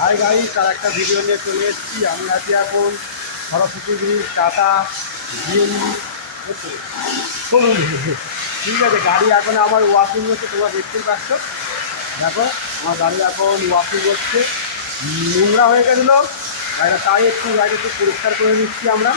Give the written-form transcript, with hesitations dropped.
Hi guys, তার একটা video নিয়ে চলে এসেছি। আমি আছি এখন সরস্বতী ব্রিজ, টাটা জিএমবি চলুন। ঠিক আছে, গাড়ি এখন আমার ওয়াকিং হচ্ছে, তোমরা দেখতেই পাচ্ছ। দেখো আমার গাড়ি এখন ওয়াকিং হচ্ছে, নোংরা হয়ে গেছিলো গাড়িটা, তাই একটু গাড়িটা একটু পরিষ্কার করে নিচ্ছি আমরা।